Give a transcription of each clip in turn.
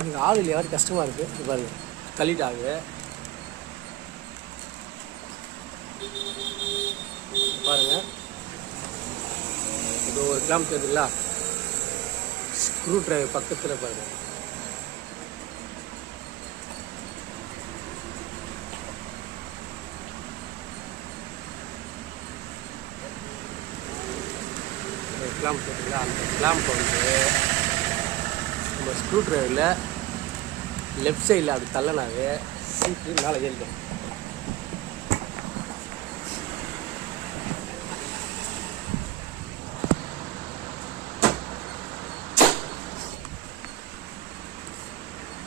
இன்றைக்கி ஆள் இல்லையா கஷ்டமாக இருக்குது. இது பாருங்கள் கழிட்டாகுது பாருங்கள். இது ஒரு கிளாம்ப் தெரியுதுங்களா, ஸ்க்ரூ ட்ரைவர் பக்கத்தில் பாருங்கள். கிளாம்ப் தெரியுதுங்களா, அந்த கிளாம்ப் வந்து நம்ம ஸ்க்ரூ ட்ரைவரில் லெஃப்ட் சைடில் அப்படி தள்ளனாவே சீட்டு மேலே ஏறிடும்.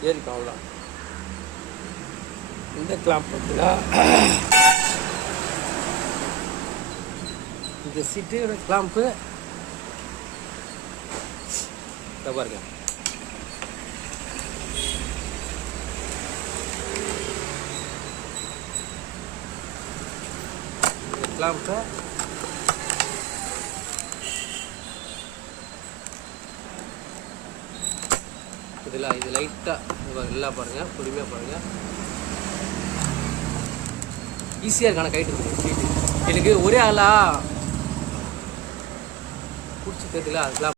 ஏறிக்கும் அவ்வளோ. இந்த கிளாம்ப் பார்த்தீங்கன்னா இந்த சீட்டு கிளாம்ப்பு பாருங்க. இந்த கிளாம்பை இதில் இது லைட்டாக எல்லாம் பாருங்கள், பொறுமையாக பாருங்கள். ஈஸியாக இருக்கான கைட்டு சீட்டு எனக்கு ஒரே ஆளாக பிடிச்சி தெரியல. அதுக்கெல்லாம்